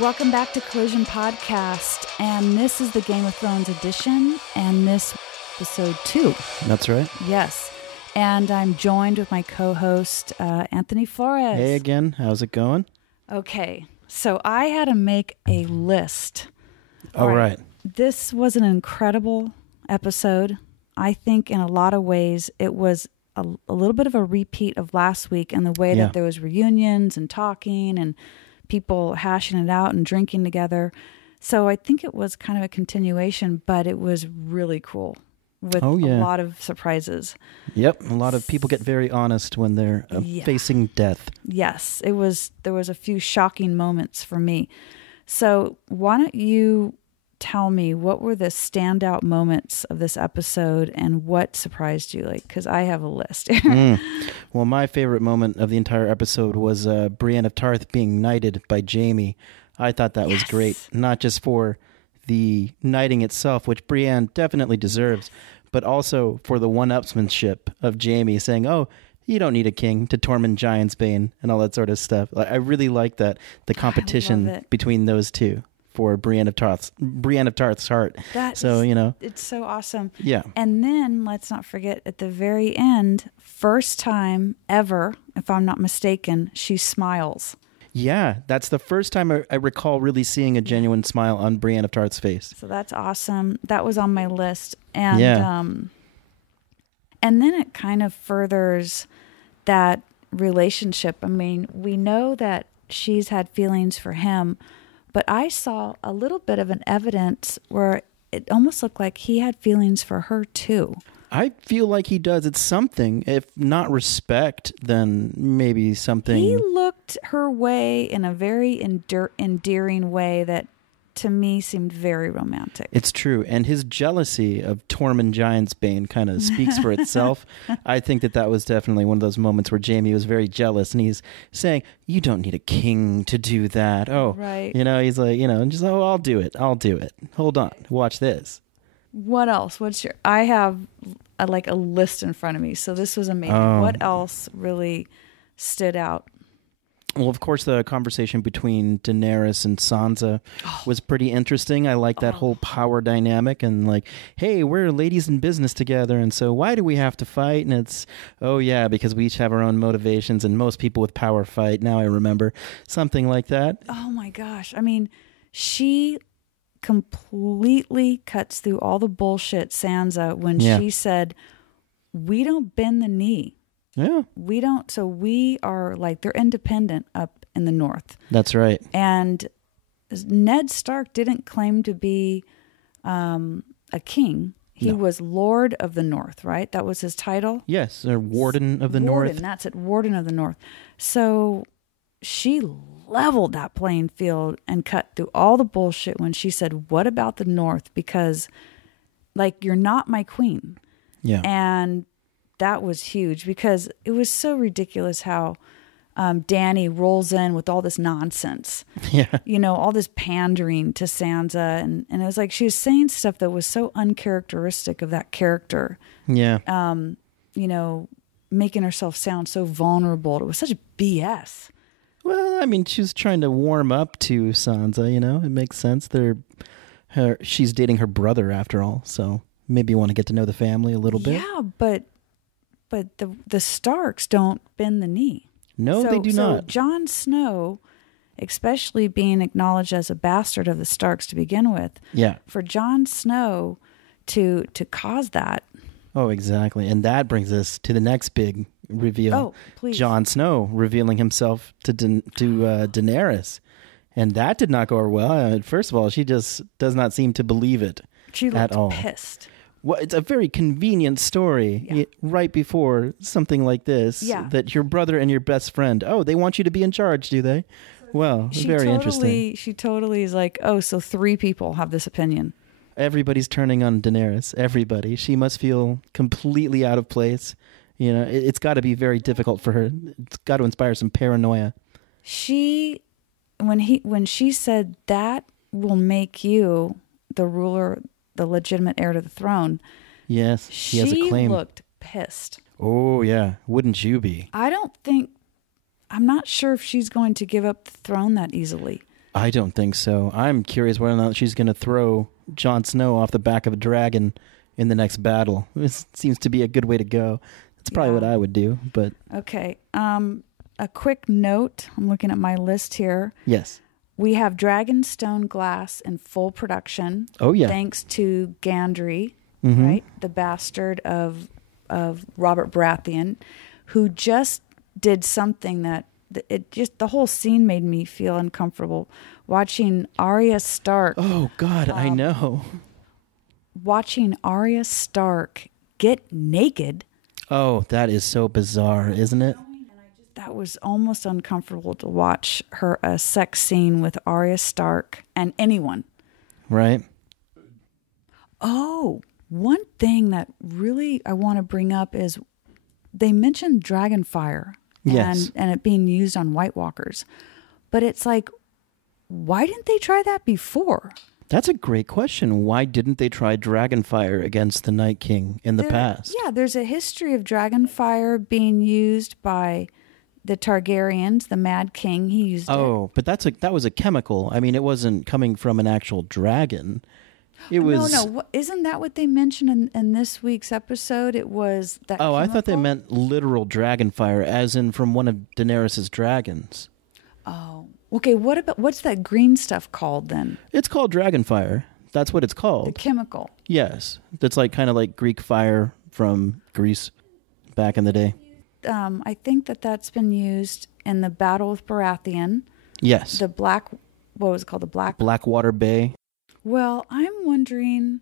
Welcome back to Collision Podcast, and this is the Game of Thrones edition, and this episode 2. That's right. Yes, and I'm joined with my co-host, Anthony Flores. Hey again, how's it going? Okay, so I had to make a list. All right. This was an incredible episode. I think in a lot of ways it was a little bit of a repeat of last week in the way that there was reunions and talking and people hashing it out and drinking together. So I think it was kind of a continuation, but it was really cool with a lot of surprises. Yep, a lot of people get very honest when they're facing death. Yes, there was a few shocking moments for me. So why don't you tell me what were the standout moments of this episode and what surprised you? Because I have a list. Well, my favorite moment of the entire episode was Brienne of Tarth being knighted by Jaime. I thought that was great, not just for the knighting itself, which Brienne definitely deserves, but also for the one-upsmanship of Jaime saying, oh, you don't need a king to Tormund Giantsbane and all that sort of stuff. I really like that, the competition between those two. For Brienne of Tarth's heart. It's so awesome. Yeah. And then let's not forget at the very end, first time ever, if I'm not mistaken, she smiles. Yeah, that's the first time I recall really seeing a genuine smile on Brienne of Tarth's face. So that's awesome. That was on my list. And and then it kind of furthers that relationship. I mean, we know that she's had feelings for him, but I saw a little bit of an evidence where it almost looked like he had feelings for her too. I feel like he does. It's something, if not respect, then maybe something. He looked her way in a very endearing way that to me seemed very romantic. It's true. And his jealousy of Tormund Giantsbane kind of speaks for itself. I think that was definitely one of those moments where Jaime was very jealous and he's saying, you don't need a king to do that. Oh, right. He's like, just, I'll do it. Hold on. Watch this. What else? I have a list in front of me. So this was amazing. What else really stood out? Well, of course, the conversation between Daenerys and Sansa was pretty interesting. I like that whole power dynamic and hey, we're ladies in business together. And so why do we have to fight? And it's, because we each have our own motivations and most people with power fight. Now I remember something like that. Oh my gosh. I mean, she completely cuts through all the bullshit, Sansa, when she said, we don't bend the knee. Yeah. We don't. So we are they're independent up in the north. That's right. And Ned Stark didn't claim to be a king. He was Lord of the North, right? That was his title? Yes, or Warden of the North. That's it, Warden of the North. So she leveled that playing field and cut through all the bullshit when she said, what about the North? Because, you're not my queen. Yeah. And that was huge because it was so ridiculous how Dany rolls in with all this nonsense. Yeah. All this pandering to Sansa. And it was like she was saying stuff that was so uncharacteristic of that character. Yeah. Making herself sound so vulnerable. It was such BS. Well, I mean, she was trying to warm up to Sansa, It makes sense. She's dating her brother after all, so maybe you want to get to know the family a little bit. Yeah, but the Starks don't bend the knee. No, they do not. Jon Snow, especially being acknowledged as a bastard of the Starks to begin with. Yeah. For Jon Snow to cause that. Oh, exactly. And that brings us to the next big reveal. Oh, please. Jon Snow revealing himself to Daenerys. And that did not go over well. First of all, she just does not seem to believe it at all. She looked pissed. Well, it's a very convenient story right before something like this, that your brother and your best friend, they want you to be in charge, do they? Well, very interesting. She totally is like, so 3 people have this opinion. Everybody's turning on Daenerys. Everybody. She must feel completely out of place. It's got to be very difficult for her. It's got to inspire some paranoia. When she said that will make you the ruler, the legitimate heir to the throne. Yes, she has a claim. She looked pissed. Oh, yeah. Wouldn't you be? I'm not sure if she's going to give up the throne that easily. I don't think so. I'm curious whether or not she's going to throw Jon Snow off the back of a dragon in the next battle. This seems to be a good way to go. That's probably what I would do. But okay. A quick note. I'm looking at my list here. Yes. We have Dragonstone Glass in full production. Oh, yeah. Thanks to Gendry, right? The bastard of Robert Baratheon, who just did something that the whole scene made me feel uncomfortable. Watching Arya Stark. Oh, God, I know. Watching Arya Stark get naked. Oh, that is so bizarre, isn't it? That was almost uncomfortable to watch a sex scene with Arya Stark and anyone. Right. Oh, one thing that really I want to bring up is they mentioned Dragonfire and it being used on White Walkers. But it's like, why didn't they try that before? That's a great question. Why didn't they try Dragonfire against the Night King in the past? Yeah, there's a history of Dragonfire being used by the Targaryens, the Mad King. He used it. Oh, but that was a chemical. I mean, it wasn't coming from an actual dragon. It was. No. Isn't that what they mentioned in this week's episode? It was that. Oh, chemical? I thought they meant literal dragonfire, as in from one of Daenerys' dragons. Oh, okay. What's that green stuff called then? It's called dragonfire. That's what it's called. The chemical. Yes, that's kind of like Greek fire from Greece back in the day. I think that's been used in the battle with Baratheon. Yes. What was it called? The Blackwater Bay. Well, I'm wondering,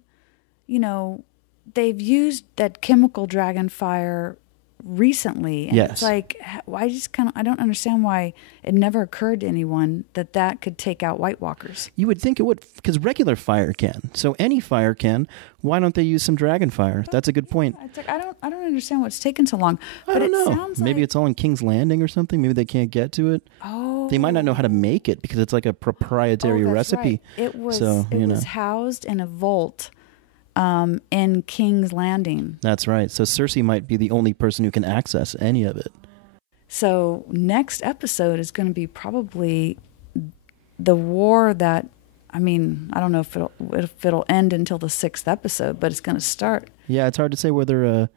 they've used that chemical dragon fire recently. And it's like, I don't understand why it never occurred to anyone that could take out White Walkers. You would think it would, because regular fire can. So any fire can. Why don't they use some dragon fire? That's a good point. It's like, I don't understand what's taken so long. I don't know. Maybe it's all in King's Landing or something. Maybe they can't get to it. Oh. They might not know how to make it because it's like a proprietary recipe. Right. It was housed in a vault in King's Landing. That's right. So Cersei might be the only person who can access any of it. So next episode is going to be probably the war that, I don't know if it'll end until the 6th episode, but it's going to start. Yeah, it's hard to say whether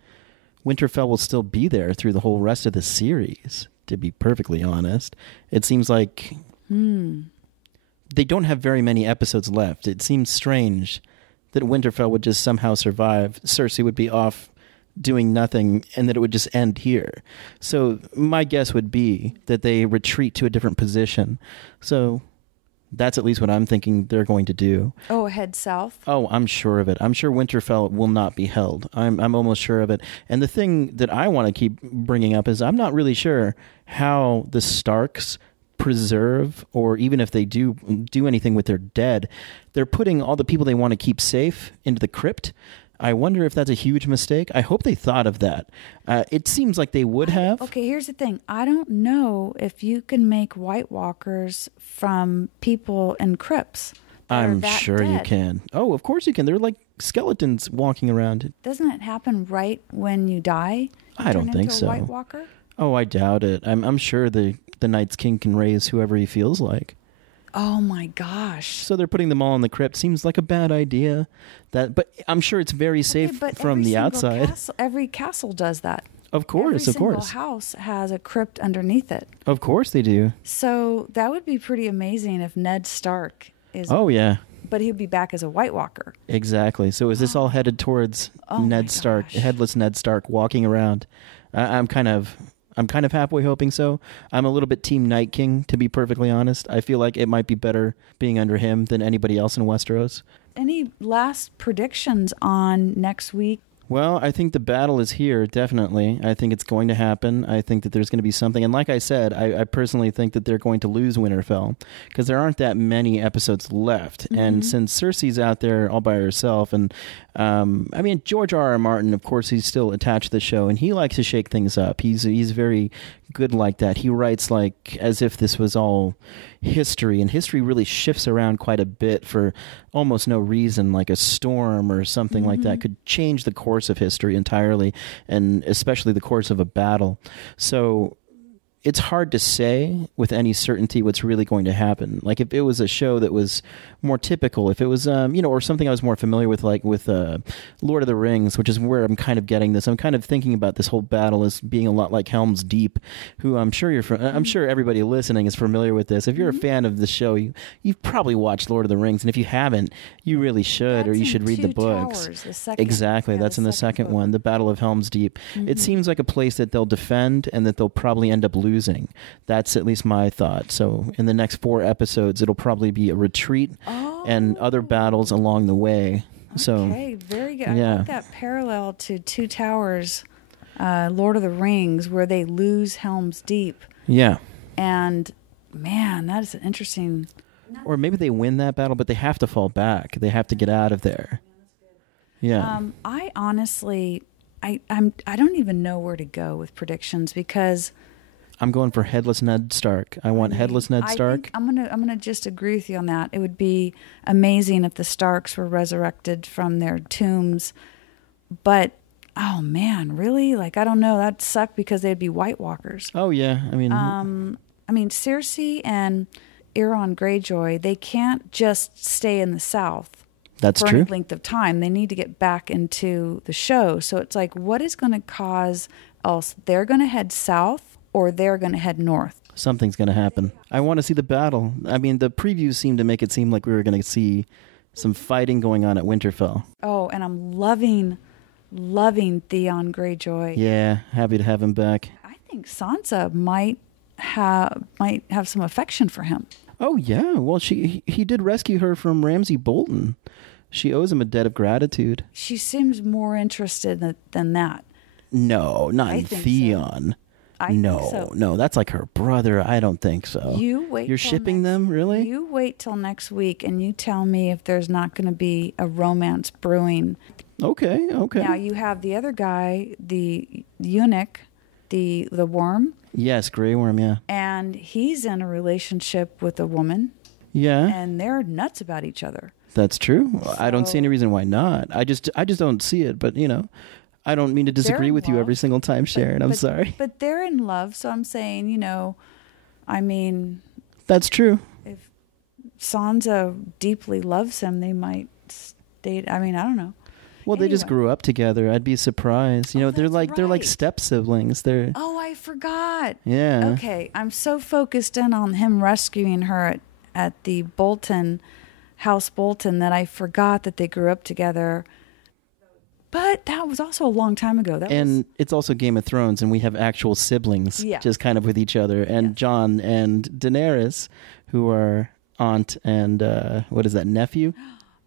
Winterfell will still be there through the whole rest of the series, to be perfectly honest. It seems like they don't have very many episodes left. It seems strange that Winterfell would just somehow survive. Cersei would be off doing nothing and that it would just end here. So my guess would be that they retreat to a different position. So that's at least what I'm thinking they're going to do. Oh, head south? Oh, I'm sure of it. I'm sure Winterfell will not be held. I'm almost sure of it. And the thing that I want to keep bringing up is I'm not really sure how the Starks preserve, or even if they do anything with their dead, they're putting all the people they want to keep safe into the crypt. I wonder if that's a huge mistake. I hope they thought of that. It seems like they would have. Okay, here's the thing. I don't know if you can make White Walkers from people in crypts. I'm sure you can. Oh, of course you can. They're like skeletons walking around. Doesn't it happen right when you die? I don't think so. White Walker? Oh, I doubt it. I'm sure the Night's King can raise whoever he feels like. Oh my gosh. So they're putting them all in the crypt. Seems like a bad idea. But I'm sure it's very safe from the outside. Every castle does that. Of course, Every single house has a crypt underneath it. Of course they do. So that would be pretty amazing if Ned Stark is... Oh, yeah. But he'd be back as a White Walker. Exactly. So is this all headed towards Ned Stark, headless Ned Stark, walking around? I'm kind of halfway hoping so. I'm a little bit Team Night King, to be perfectly honest. I feel like it might be better being under him than anybody else in Westeros. Any last predictions on next week? Well, I think the battle is here, definitely. I think it's going to happen. I think that there's going to be something. And like I said, I personally think that they're going to lose Winterfell because there aren't that many episodes left. Mm-hmm. And since Cersei's out there all by herself, and George R.R. Martin, of course, he's still attached to the show, and he likes to shake things up. He's very good like that. He writes like as if this was all history, and history really shifts around quite a bit for almost no reason, like a storm or something like that could change the course of history entirely, and especially the course of a battle. So it's hard to say with any certainty what's really going to happen. Like if it was a show that was more typical, if it was, or something I was more familiar with, like with Lord of the Rings, which is where I'm kind of getting this. I'm kind of thinking about this whole battle as being a lot like Helm's Deep, who I'm sure I'm sure everybody listening is familiar with this. If you're a fan of the show, you've probably watched Lord of the Rings, and if you haven't, you really should, or you should read the books. Towers, the second, exactly, that's in the second one, the Battle of Helm's Deep. It seems like a place that they'll defend and that they'll probably end up losing. That's at least my thought. So in the next 4 episodes, it'll probably be a retreat and other battles along the way. So, okay, very good. I like that parallel to Two Towers, Lord of the Rings, where they lose Helm's Deep. Yeah. And man, that is an interesting. Or maybe they win that battle, but they have to fall back. They have to get out of there. Yeah. I honestly, I don't even know where to go with predictions because I'm going for Headless Ned Stark. I want Headless Ned Stark. I think I'm gonna just agree with you on that. It would be amazing if the Starks were resurrected from their tombs, but oh man, really? Like I don't know. That'd suck because they'd be White Walkers. Oh yeah, I mean, Cersei and Euron Greyjoy, they can't just stay in the South. That's for true. any length of time. They need to get back into the show. So it's like, what is going to cause else? They're going to head south or they're going to head north. Something's going to happen. I want to see the battle. I mean, the previews seem to make it seem like we were going to see some fighting going on at Winterfell. Oh, and I'm loving Theon Greyjoy. Yeah, happy to have him back. I think Sansa might have some affection for him. Oh yeah, well he did rescue her from Ramsay Bolton. She owes him a debt of gratitude. She seems more interested than that. No, not in Theon. So. No, that's like her brother. I don't think so. You're shipping them, really? You wait till next week and you tell me if there's not going to be a romance brewing. Okay. Now you have the other guy, the eunuch, the worm. Yes, Grey Worm, yeah. And he's in a relationship with a woman. Yeah. And they're nuts about each other. That's true. So, I don't see any reason why not. I just don't see it, but I don't mean to disagree with you every single time, Sharon. I'm sorry. But they're in love, so I'm saying, that's true. If Sansa deeply loves him, they might stay. I don't know. Well, they just grew up together. I'd be surprised. They're like step siblings. Oh, I forgot. Yeah. Okay, I'm so focused in on him rescuing her at the House Bolton that I forgot that they grew up together. But that was also a long time ago. It's also Game of Thrones, and we have actual siblings, just kind of with each other. And Jon and Daenerys, who are aunt and what is that, nephew?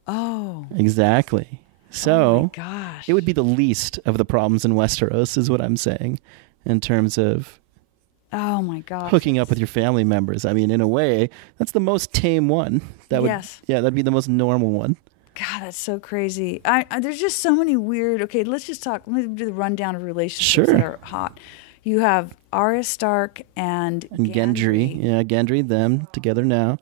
Oh, exactly. So, oh my gosh. It would be the least of the problems in Westeros, is what I'm saying, in terms of oh my gosh, hooking up with your family members. I mean, in a way, that's the most tame one. That'd be the most normal one. God, that's so crazy. There's just so many weird. Okay, let's just talk. Let me do the rundown of relationships that are hot. You have Arya Stark and Gendry. Yeah, Gendry, them together now.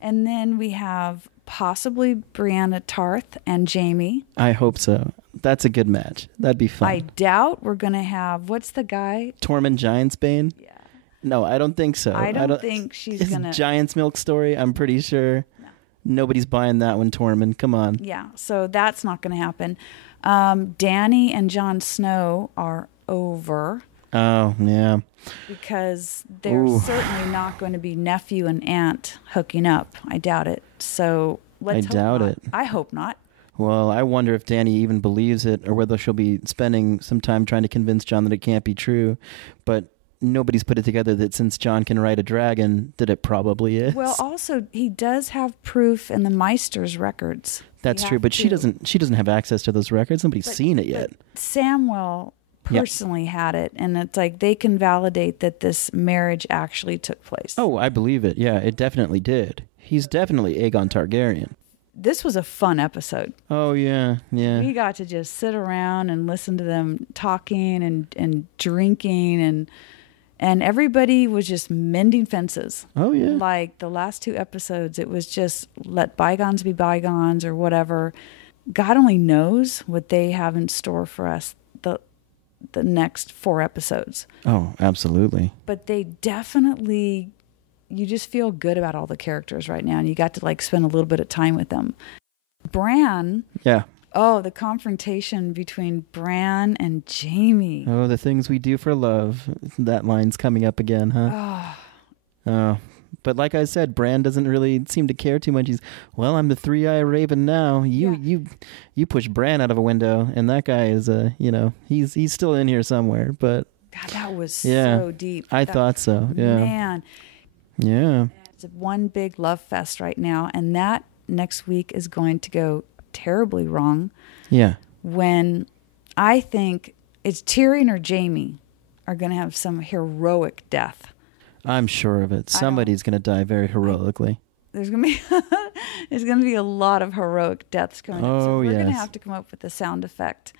And then we have possibly Brienne Tarth and Jaime. I hope so. That's a good match. That'd be fun. I doubt we're going to have, what's the guy? Tormund Giantsbane? Yeah. No, I don't think so. I don't think she's going to. Giant's Milk story, I'm pretty sure. No. Nobody's buying that one, Tormund. Come on. Yeah, so that's not going to happen. Dany and Jon Snow are over. Oh, yeah. Because there's certainly not going to be nephew and aunt hooking up. I doubt it. So let's hope not. I hope not. Well, I wonder if Dany even believes it or whether she'll be spending some time trying to convince Jon that it can't be true. But nobody's put it together that since Jon can ride a dragon, that it probably is. Well, also, he does have proof in the Meister's records. That's true, but she doesn't have access to those records. Nobody's seen it yet. Samwell personally had it, and it's like they can validate that this marriage actually took place. Oh, I believe it. Yeah, it definitely did. He's definitely Aegon Targaryen. This was a fun episode. Oh, yeah. We got to just sit around and listen to them talking and drinking, and everybody was just mending fences. Oh, yeah. Like the last 2 episodes, it was just let bygones be bygones or whatever. God only knows what they have in store for us. the next 4 episodes. Oh, absolutely. But they definitely, you just feel good about all the characters right now, and you got to like spend a little bit of time with them. Bran. Yeah. Oh, the confrontation between Bran and Jamie. Oh, the things we do for love. That line's coming up again, huh? Oh. But like I said, Bran doesn't really seem to care too much. He's, well, I'm the 3-Eye Raven now. You push Bran out of a window, and that guy is he's still in here somewhere. But God, that was so deep. I thought so. Yeah. Man. Yeah. It's one big love fest right now, and that next week is going to go terribly wrong. Yeah. When I think it's Tyrion or Jamie are going to have some heroic death. I'm sure of it. Somebody's going to die very heroically. There's going to be a lot of heroic deaths coming up. So we're going to have to come up with a sound effect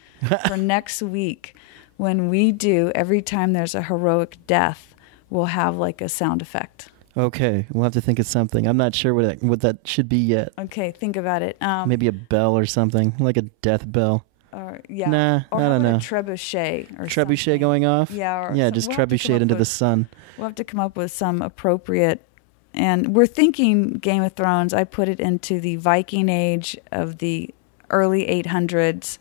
for next week. When we do, every time there's a heroic death, we'll have like a sound effect. Okay, we'll have to think of something. I'm not sure what that should be yet. Okay, think about it. Maybe a bell or something, like a death bell. Yeah. Nah, or I don't know. A trebuchet or trebuchet something. Going off? Yeah. Just trebuchet into the sun. We'll have to come up with some appropriate, and we're thinking Game of Thrones. I put it into the Viking Age of the early 800s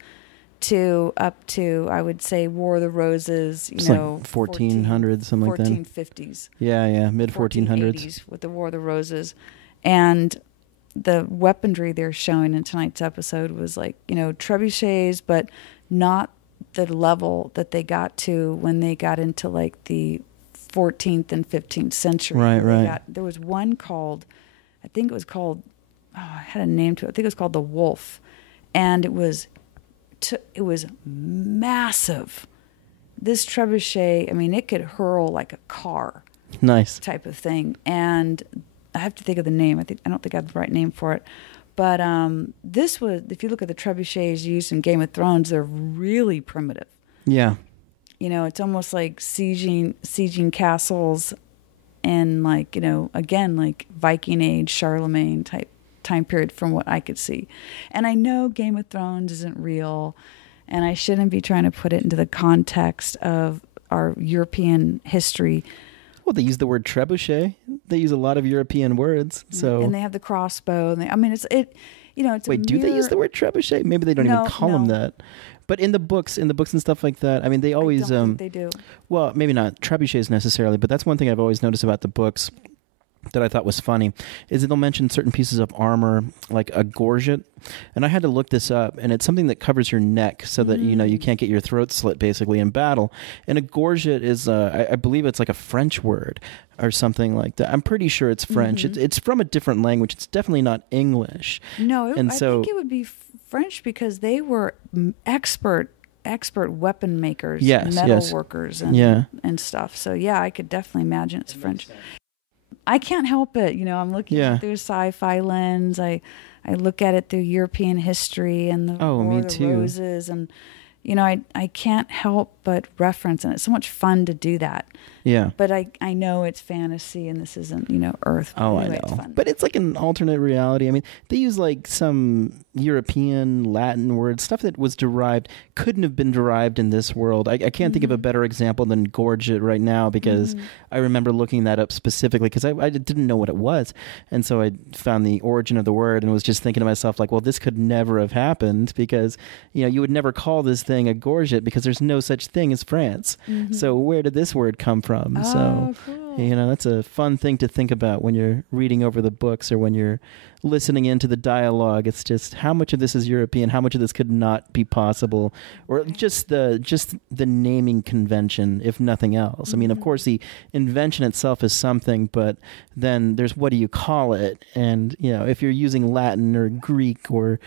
to up to, I would say, War of the Roses, like 1400s, something like that. 1450s. Yeah, mid 1400s. With the War of the Roses. And the weaponry they're showing in tonight's episode was like, trebuchets, but not the level that they got to when they got into like the 14th and 15th century. Right. There was one called, I had a name to it. I think it was called the Wolf. And it was massive. This trebuchet, it could hurl like a car. Nice. Type of thing. And I have to think of the name. I don't think I have the right name for it. But this was, if you look at the trebuchets used in Game of Thrones, they're really primitive. Yeah. It's almost like sieging castles and like, again, like Viking Age, Charlemagne type time period from what I could see. And I know Game of Thrones isn't real, and I shouldn't be trying to put it into the context of our European history. Well, they use the word trebuchet. They use a lot of European words. So, and they have the crossbow. And it's Wait, do they use the word trebuchet? Maybe they don't even call them that. But in the books and stuff like that, they always. I don't think they do. Well, maybe not trebuchets necessarily, but that's one thing I've always noticed about the books that I thought was funny, is that they'll mention certain pieces of armor, like a gorget. And I had to look this up, and it's something that covers your neck so that, you can't get your throat slit, basically, in battle. And a gorget is, I believe it's like a French word or something like that. I'm pretty sure it's French. Mm-hmm. It's from a different language. It's definitely not English. No, I think it would be French because they were expert weapon makers, metal workers, and stuff. So, I could definitely imagine it's French. I can't help it. I'm looking at it through a sci-fi lens. I look at it through European history and the War of the Roses, and I can't help but reference, and it's so much fun to do that. Yeah. But I know it's fantasy, and this isn't Earth. Oh, anyway, I know. It's fun. But it's like an alternate reality. They use like some European Latin words, stuff that was derived, couldn't have been derived in this world. I can't think of a better example than gorget right now, because I remember looking that up specifically because I didn't know what it was. And so I found the origin of the word and was just thinking to myself, like, well, this could never have happened because, you would never call this thing a gorget because there's no such thing as France. Mm-hmm. So where did this word come from? So, cool. That's a fun thing to think about when you're reading over the books or when you're listening into the dialogue. It's just how much of this is European, how much of this could not be possible, or just the naming convention, if nothing else. Of course, the invention itself is something, but then there's what do you call it? And, if you're using Latin or Greek or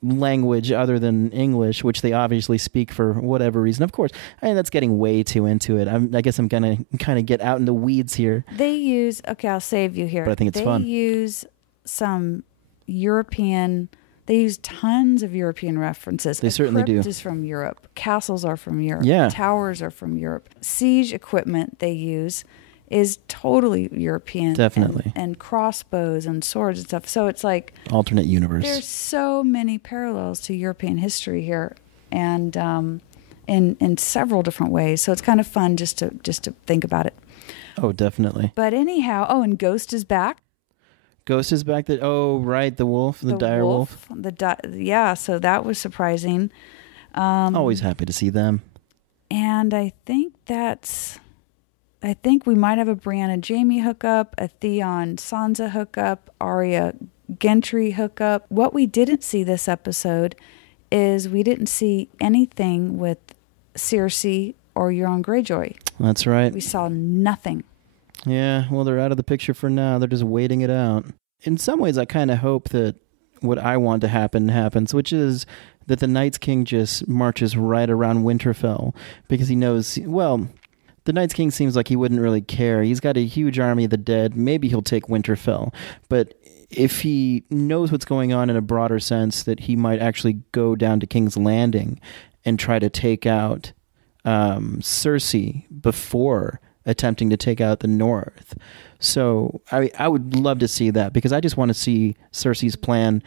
language other than English, which they obviously speak for whatever reason. Of course, that's getting way too into it. I guess I'm gonna kind of get out in the weeds here. They use, I'll save you here. But I think it's fun. They use some European. They use tons of European references. They certainly do. Crypt is from Europe. Castles are from Europe. Yeah. Towers are from Europe. Siege equipment they use is totally European. Definitely. And crossbows and swords and stuff. So it's like alternate universe. There's so many parallels to European history here. And in several different ways. So it's kind of fun just to think about it. Oh, definitely. But anyhow, and Ghost is back. Ghost is back. Right, the wolf, the dire wolf. So that was surprising. Always happy to see them. And I think we might have a Brianna Jamie hookup, a Theon Sansa hookup, Arya Gendry hookup. What we didn't see this episode is we didn't see anything with Cersei or Euron Greyjoy. That's right. We saw nothing. Yeah, well, they're out of the picture for now. They're just waiting it out. In some ways, I kind of hope that what I want to happen happens, which is that the Night's King just marches right around Winterfell because he knows, well, the Night's King seems like he wouldn't really care. He's got a huge army of the dead. Maybe he'll take Winterfell. But if he knows what's going on in a broader sense, that he might actually go down to King's Landing and try to take out Cersei before attempting to take out the North. So I would love to see that because I just want to see Cersei's plan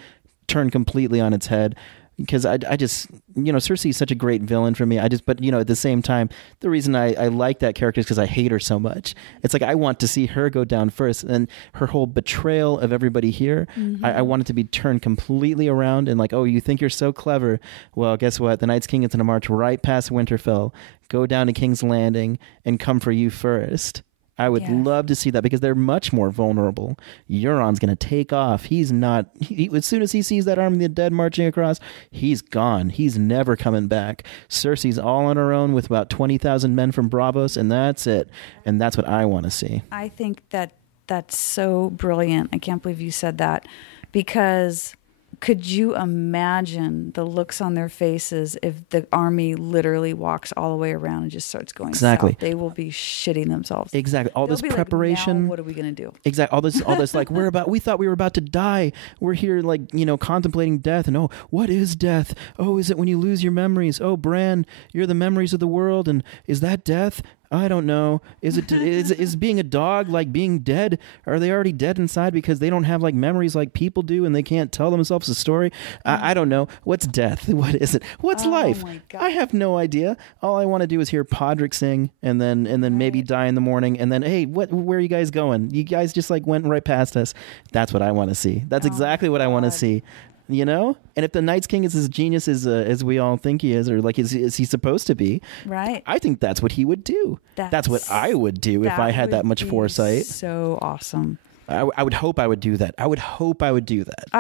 turn completely on its head. Because I just, Cersei is such a great villain for me. But at the same time, the reason I like that character is because I hate her so much. It's like I want to see her go down first, and her whole betrayal of everybody here. Mm-hmm. I want it to be turned completely around and like, oh, you think you're so clever? Well, guess what? The Night's King is going to march right past Winterfell, go down to King's Landing, and come for you first. I would love to see that because they're much more vulnerable. Euron's going to take off. He's not... as soon as he sees that army of the dead marching across, he's gone. He's never coming back. Cersei's all on her own with about 20,000 men from Braavos, and that's it. And that's what I want to see. I think that's so brilliant. I can't believe you said that because... Could you imagine the looks on their faces if the army literally walks all the way around and just starts going south? They will be shitting themselves. Exactly. All They'll this preparation. Like, now what are we going to do? Exactly. All this like we thought we were about to die. We're here like, contemplating death. And what is death? Oh, is it when you lose your memories? Oh, Bran, you're the memories of the world. And is that death? I don't know. Is being a dog like being dead? Are they already dead inside because they don't have like memories like people do and they can't tell themselves a story? I don't know. What's death? What is it? What's life? My God. I have no idea. All I want to do is hear Podrick sing and then maybe die in the morning and then, hey, where are you guys going? You guys just like went right past us. That's what I want to see. That's exactly what I want to see. And if the Night's King is as genius as we all think he is, or like is he supposed to be, right? I think that's what he would do. That's what I would do if I had that much foresight. So awesome. I would hope I would do that. I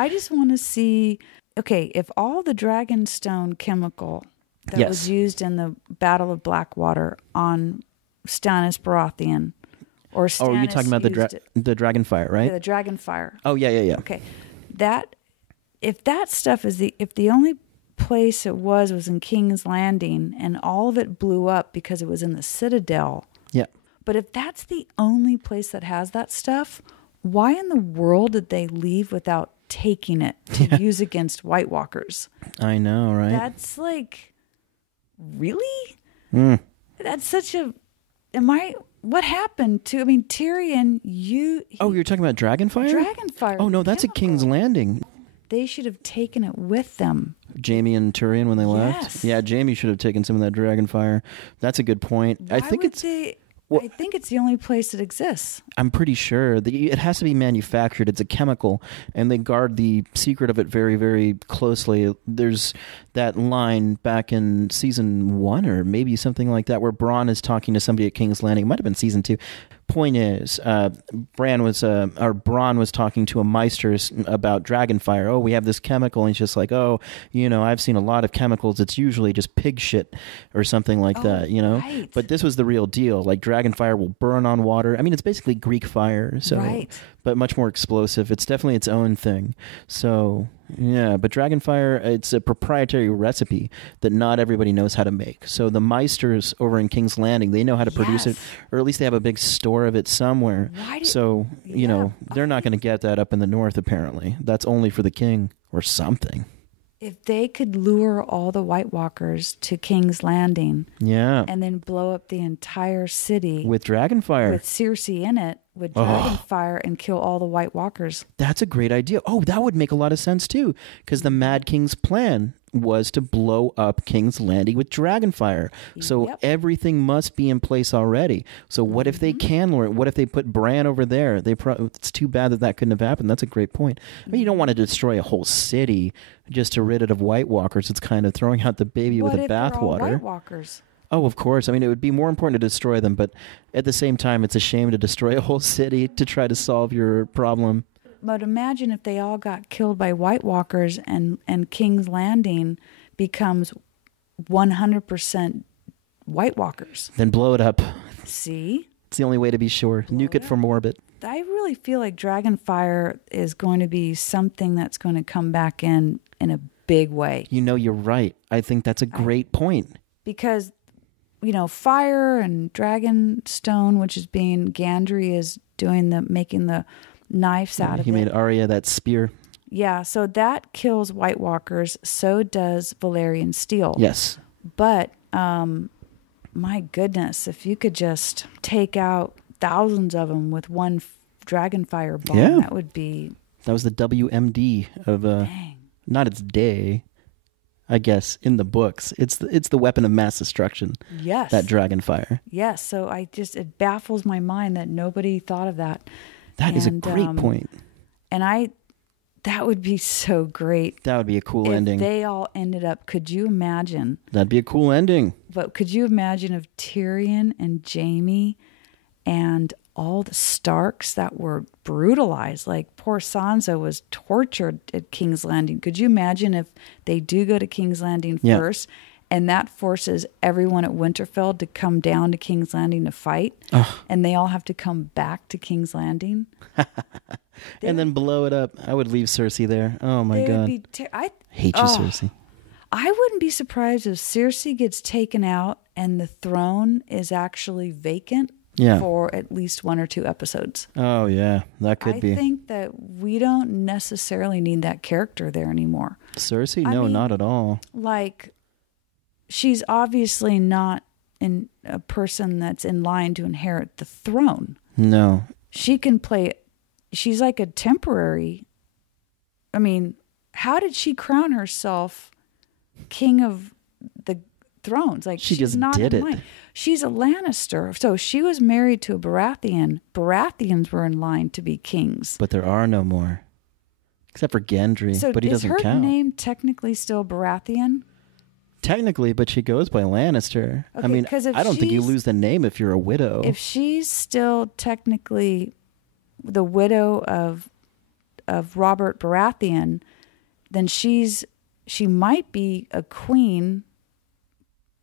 just want to see, if all the Dragonstone chemical that was used in the Battle of Blackwater on Stannis Baratheon, or Stannis you're talking about the Dragonfire, right? Yeah, the Dragonfire. Oh, yeah. Okay. If that stuff if the only place it was in King's Landing and all of it blew up because it was in the Citadel. Yeah. But if that's the only place that has that stuff, why in the world did they leave without taking it to use against White Walkers? I know, right? That's like, really? That's such a... What happened to... Tyrion, you're talking about Dragonfire? Dragonfire. Oh, no, that's at King's Landing. They should have taken it with them. Jaime and Tyrion when they left? Yes. Yeah, Jaime should have taken some of that Dragonfire. That's a good point. I think it's the only place it exists. I'm pretty sure. It has to be manufactured. It's a chemical, and they guard the secret of it very, very closely. There's that line back in season 1 or maybe something like that where Bronn is talking to somebody at King's Landing. It might have been season 2. Point is, Bronn was talking to a Meister about Dragonfire. Oh, we have this chemical, and he's just like, I've seen a lot of chemicals. It's usually just pig shit or something like that, Right. But this was the real deal. Like Dragonfire will burn on water. It's basically Greek fire, but much more explosive. It's definitely its own thing. So yeah, but Dragonfire, it's a proprietary recipe that not everybody knows how to make. So the Meisters over in King's Landing, they know how to produce it, or at least they have a big store of it somewhere. They're not going to get that up in the north, apparently. That's only for the king or something. If they could lure all the White Walkers to King's Landing, and then blow up the entire city with Dragonfire, with Cersei in it, with Dragonfire, and kill all the White Walkers. That's a great idea. Oh, that would make a lot of sense too, because the Mad King's plan was to blow up King's Landing with Dragonfire. So everything must be in place already. So what if they can lure it? What if they put Bran over there? It's too bad that couldn't have happened. That's a great point. I mean, you don't want to destroy a whole city just to rid it of White Walkers. It's kind of throwing out the baby with the bathwater. White Walkers? Oh, of course. I mean, it would be more important to destroy them, but at the same time, it's a shame to destroy a whole city to try to solve your problem. But imagine if they all got killed by White Walkers and King's Landing becomes 100% White Walkers. Then blow it up. See? It's the only way to be sure. Nuke it from orbit. I really feel like Dragonfire is going to be something that's going to come back in a big way. You know, you're right. I think that's a great point. Because, fire and Dragonstone, which is being, Gandry is making the knives out of it. He made Arya that spear. Yeah, so that kills White Walkers. So does Valyrian steel. Yes. But, my goodness, if you could just take out thousands of them with one Dragonfire bomb, that would be... That was the WMD of... not its day, I guess, in the books. It's the weapon of mass destruction. Yes. That Dragonfire. Yes, so it baffles my mind that nobody thought of that. That is a great point. And that would be so great. That would be a cool ending. If they all ended up, could you imagine? That'd be a cool ending. But could you imagine if Tyrion and Jaime and all the Starks that were brutalized, like poor Sansa was tortured at King's Landing. Could you imagine if they do go to King's Landing first, and that forces everyone at Winterfell to come down to King's Landing to fight, and they all have to come back to King's Landing? And then blow it up. I would leave Cersei there. Oh my God. I hate you, Cersei. I wouldn't be surprised if Cersei gets taken out and the throne is actually vacant for at least 1 or 2 episodes. Oh, yeah. That could be. I think that we don't necessarily need that character there anymore. Cersei? No, not at all. Like, she's obviously not a person that's in line to inherit the throne. No. She can play... She's like a temporary... I mean, how did she crown herself king of the thrones? Like, she just not did in it. line. She's a Lannister. So she was married to a Baratheon. Baratheons were in line to be kings. But there are no more. Except for Gendry, so but he doesn't count. Is her name technically still Baratheon? Technically, but she goes by Lannister. Okay, I mean, I don't think you lose the name if you're a widow. If she's still technically the widow of Robert Baratheon, then she might be a queen.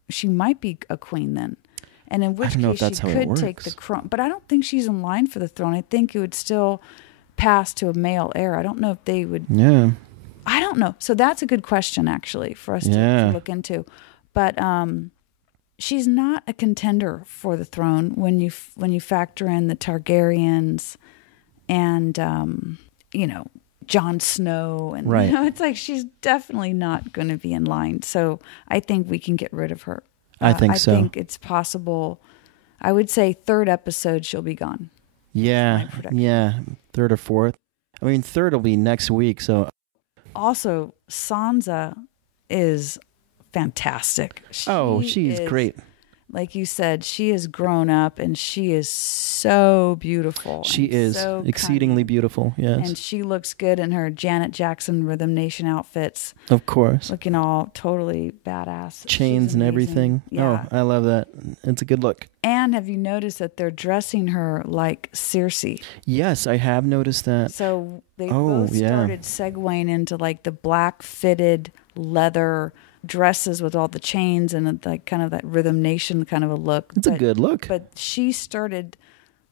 She might be a queen then. And in which case she could take the crown. But I don't think she's in line for the throne. I think it would still pass to a male heir. I don't know if they would. Yeah. I don't know. So that's a good question, actually, for us to look into. But she's not a contender for the throne when you factor in the Targaryens and Jon Snow, and it's like she's definitely not going to be in line. So I think we can get rid of her. I think so. I think it's possible. I would say 3rd episode she'll be gone. Yeah, 3rd or 4th. I mean, 3rd will be next week. So also Sansa is fantastic. She's great. Like you said, she has grown up and she is so beautiful. She is so exceedingly beautiful, yes. And she looks good in her Janet Jackson Rhythm Nation outfits. Of course. Looking all totally badass. Chains and everything. Yeah. Oh, I love that. It's a good look. And have you noticed that they're dressing her like Cersei? Yes, I have noticed that. So they both started segueing into like the black fitted leather dresses with all the chains and like kind of that Rhythm Nation kind of a look. It's a good look. But she started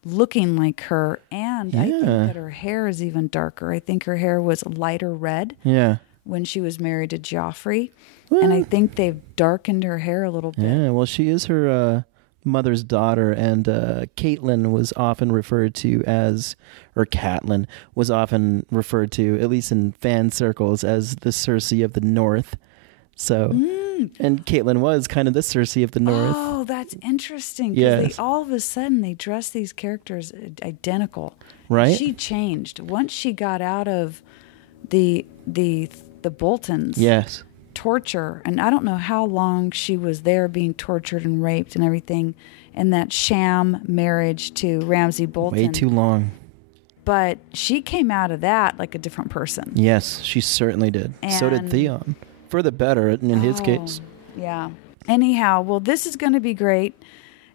looking like her, and I think that her hair is even darker. I think her hair was lighter red when she was married to Joffrey. Well, and I think they've darkened her hair a little bit. Yeah, well, she is her mother's daughter, and Catelyn was often referred to as, or Catelyn was often referred to, at least in fan circles, as the Cersei of the North. So, and Catelyn was kind of the Cersei of the North. Oh, that's interesting. Because they all of a sudden they dress these characters identical. Right. She changed once she got out of the Boltons. Yes. torture, and I don't know how long she was there being tortured and raped and everything in that sham marriage to Ramsay Bolton. Way too long. But she came out of that like a different person. Yes, she certainly did. So did Theon. For the better in his case. Yeah. Anyhow, well, this is going to be great.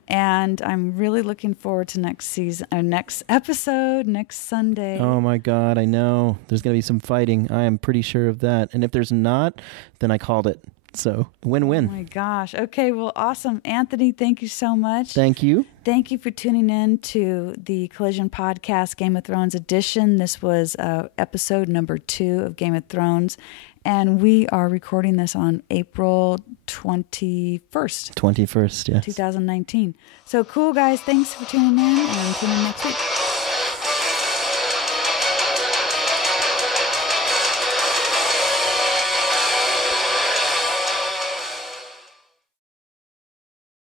And I'm really looking forward to next season, or next episode, next Sunday. Oh my God, I know. There's going to be some fighting. I am pretty sure of that. And if there's not, then I called it. So, win-win. Oh my gosh. Okay, well, awesome. Anthony, thank you so much. Thank you. Thank you for tuning in to the Collision Podcast Game of Thrones edition. This was episode number 2 of Game of Thrones. And we are recording this on April 21st. 21st, yes. 2019. So cool, guys. Thanks for tuning in, and tune in next week.